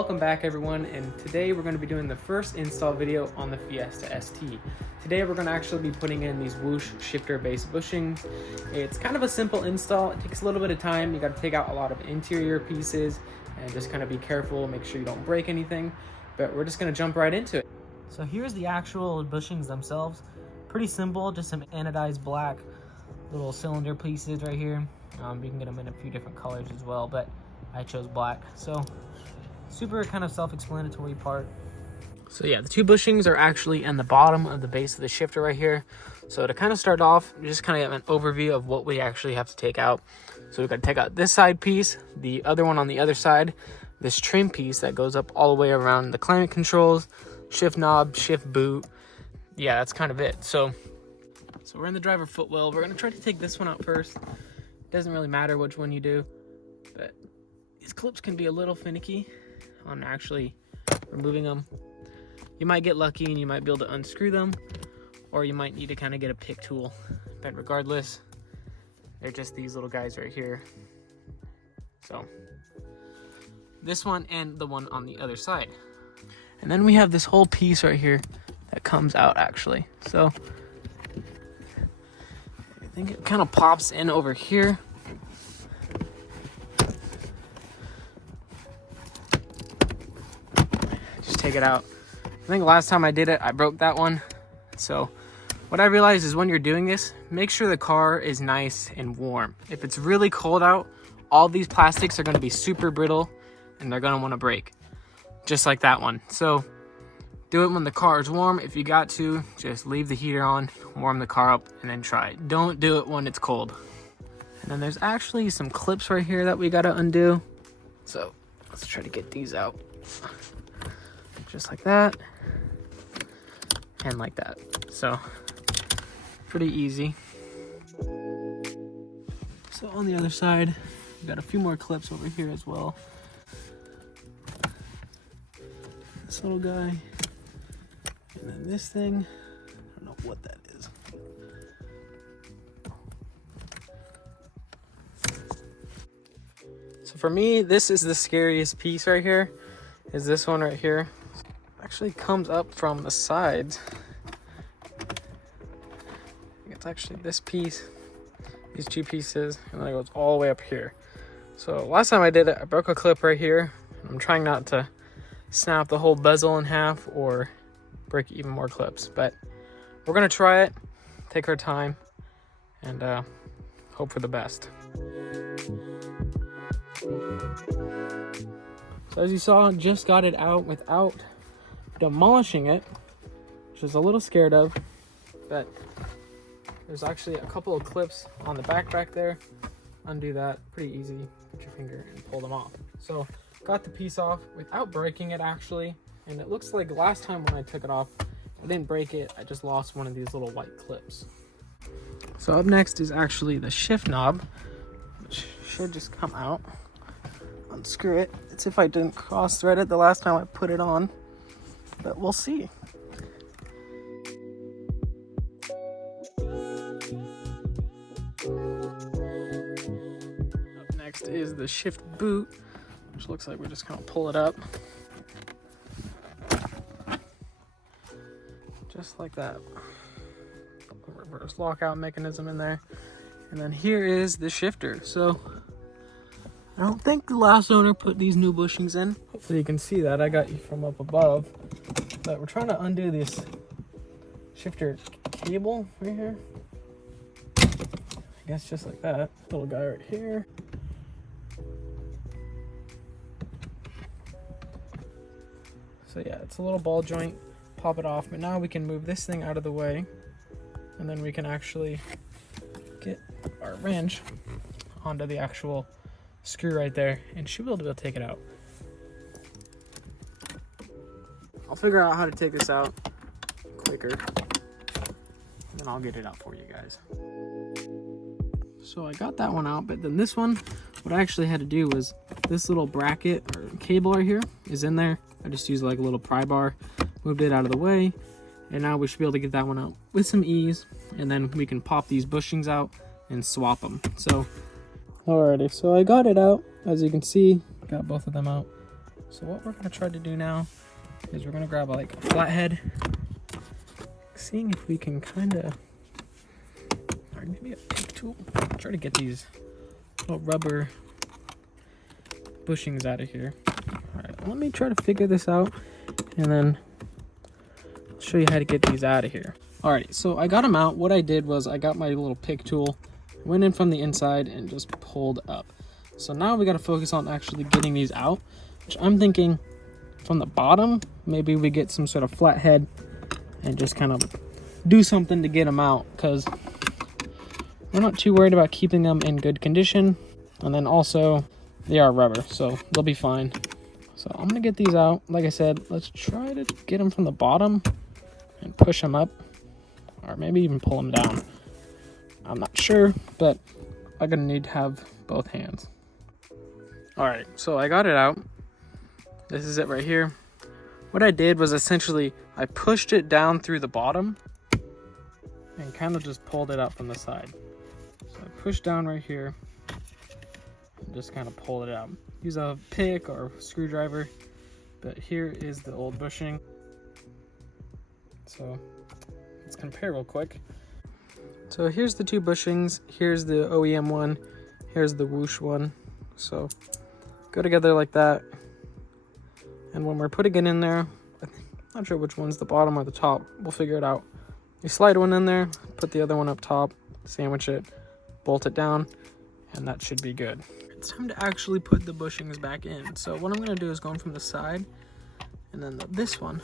welcome back everyone, and today we're going to be doing the first install video on the Fiesta ST. Today we're going to actually be putting in these whoosh shifter based bushings. It's kind of a simple install. It takes a little bit of time. You got to take out a lot of interior pieces and just kind of be careful, make sure you don't break anything, but we're just going to jump right into it. So here's the actual bushings themselves. Pretty simple, just some anodized black little cylinder pieces right here. You can get them in a few different colors as well, but I chose black. So super kind of self-explanatory part. So yeah, the two bushings are actually in the bottom of the base of the shifter right here. So to kind of start off, just kind of have an overview of what we actually have to take out. So we've got to take out this side piece, the other one on the other side, this trim piece that goes up all the way around the climate controls, shift knob, shift boot. Yeah, that's kind of it. So we're in the driver footwell. We're gonna try to take this one out first. Doesn't really matter which one you do, but these clips can be a little finicky on actually removing them. You might get lucky and you might be able to unscrew them, or you might need to kind of get a pick tool. But regardless, they're just these little guys right here. So this one and the one on the other side. And then we have this whole piece right here that comes out actually. So I think it kind of pops in over here. Just take it out. I think last time I did it, I broke that one. So what I realized is when you're doing this, make sure the car is nice and warm. If it's really cold out, all these plastics are going to be super brittle and they're going to want to break. Just like that one. So do it when the car is warm. If you got to, just leave the heater on, warm the car up, and then try it. Don't do it when it's cold. And then there's actually some clips right here that we gotta undo. So let's try to get these out. Just like that. And like that. So pretty easy. So on the other side, we got a few more clips over here as well. This little guy. And then this thing, I don't know what that is. So for me, this is the scariest piece right here, is this one right here. It actually comes up from the sides. It's actually this piece, these two pieces, and then it goes all the way up here. So last time I did it, I broke a clip right here. I'm trying not to snap the whole bezel in half or break even more clips, but we're gonna try it, take our time, and hope for the best. So as you saw, just got it out without demolishing it, which is a little scared of, but there's actually a couple of clips on the back there. Undo that, pretty easy. Put your finger and pull them off. So got the piece off without breaking it actually. And it looks like last time when I took it off, I didn't break it, I just lost one of these little white clips. So up next is actually the shift knob, which should just come out. Unscrew it. It's if I didn't cross thread it the last time I put it on, but we'll see. Up next is the shift boot, which looks like we're just gonna pull it up. Just like that. Reverse lockout mechanism in there. And then here is the shifter. So I don't think the last owner put these new bushings in. Hopefully you can see that. I got you from up above. But we're trying to undo this shifter cable right here. I guess just like that. Little guy right here. So yeah, it's a little ball joint. Pop it off, but now we can move this thing out of the way, and then we can actually get our wrench onto the actual screw right there, and should be able to take it out. I'll figure out how to take this out quicker, and then I'll get it out for you guys. So I got that one out, but then this one, what I actually had to do was this little bracket or cable right here is in there. I just used like a little pry bar, moved it out of the way, and now we should be able to get that one out with some ease, and then we can pop these bushings out and swap them. So alrighty, so I got it out. As you can see, got both of them out. So what we're gonna try to do now is we're gonna grab like a flathead, seeing if we can kind of, or maybe a pick tool, try to get these little rubber bushings out of here. All right, let me try to figure this out, and then I'll show you how to get these out of here. All right, so I got them out. What I did was I got my little pick tool, went in from the inside and just pulled up. So now we got to focus on actually getting these out, which I'm thinking from the bottom, maybe we get some sort of flathead and just kind of do something to get them out, because we're not too worried about keeping them in good condition. And then also they are rubber, so they'll be fine. So I'm gonna get these out. Like I said, let's try to get them from the bottom and push them up, or maybe even pull them down. I'm not sure, but I'm gonna need to have both hands. All right, so I got it out. This is it right here. What I did was essentially I pushed it down through the bottom and kind of just pulled it out from the side. So I pushed down right here and just kind of pulled it out. Use a pick or a screwdriver, but here is the old bushing. So let's compare real quick. So here's the two bushings. Here's the OEM one. Here's the whoosh one. So go together like that. And when we're putting it in there, I'm not sure which one's the bottom or the top. We'll figure it out. You slide one in there, put the other one up top, sandwich it, bolt it down, and that should be good. It's time to actually put the bushings back in. So what I'm gonna do is go in from the side, and then this one,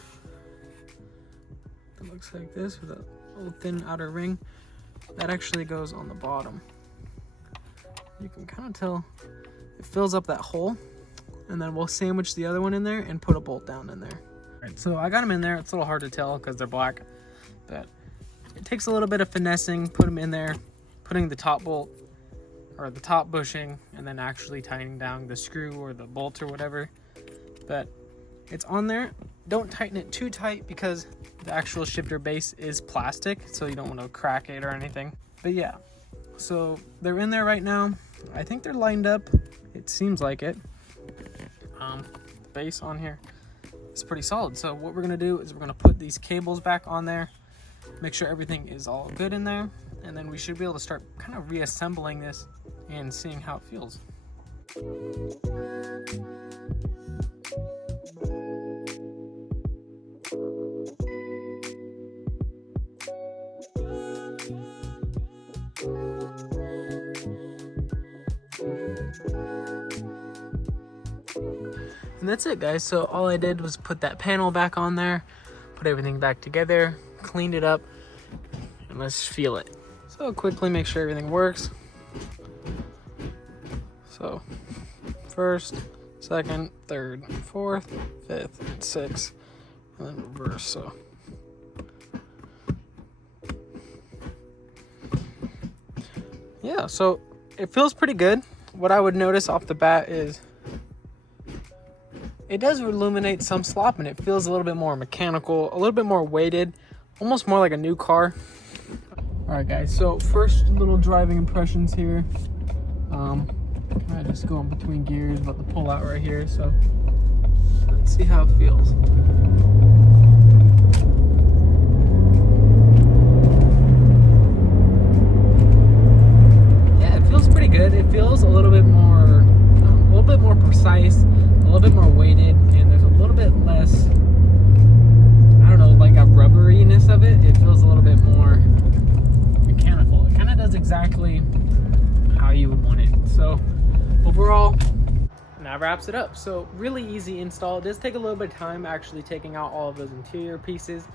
that looks like this with a little thin outer ring, that actually goes on the bottom. You can kind of tell it fills up that hole, and then we'll sandwich the other one in there and put a bolt down in there. All right, so I got them in there. It's a little hard to tell because they're black, but it takes a little bit of finessing. Put them in there, putting the top bolt or the top bushing, and then actually tightening down the screw or the bolt or whatever. But it's on there. Don't tighten it too tight because the actual shifter base is plastic, so you don't want to crack it or anything. But yeah, so they're in there right now. I think they're lined up. It seems like it. The base on here is pretty solid. So what we're gonna do is we're gonna put these cables back on there, make sure everything is all good in there, and then we should be able to start kind of reassembling this and seeing how it feels. And that's it, guys. So all I did was put that panel back on there, put everything back together, cleaned it up, and let's feel it. So quickly make sure everything works. So first, second, third, fourth, fifth, sixth, and then reverse. So yeah, so it feels pretty good. What I would notice off the bat is it does illuminate some slop, and it feels a little bit more mechanical, a little bit more weighted, almost more like a new car. All right, guys, so first little driving impressions here. I just go in between gears, about to pull out right here, so let's see how it feels. Yeah, it feels pretty good. It feels a little bit more precise, a little bit more weighted, and there's a little bit less, I don't know, like a rubberiness of it. It feels a little bit more mechanical. It kind of does exactly how you would want it. So overall, that wraps it up. So really easy install. It does take a little bit of time actually taking out all of those interior pieces,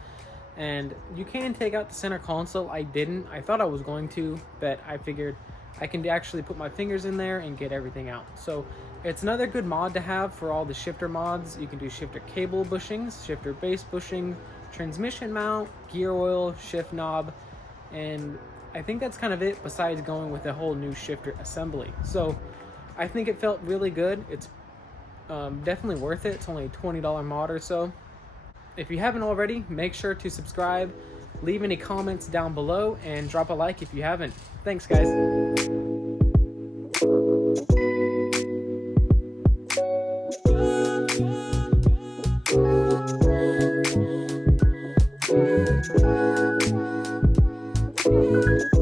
and you can take out the center console. I didn't. I thought I was going to, but I figured I can actually put my fingers in there and get everything out. So it's another good mod to have for all the shifter mods. You can do shifter cable bushings, shifter base bushing, transmission mount, gear oil, shift knob, and I think that's kind of it besides going with a whole new shifter assembly. So I think it felt really good. It's definitely worth it. It's only a $20 mod or so. If you haven't already, make sure to subscribe, leave any comments down below, and drop a like if you haven't. Thanks, guys. you.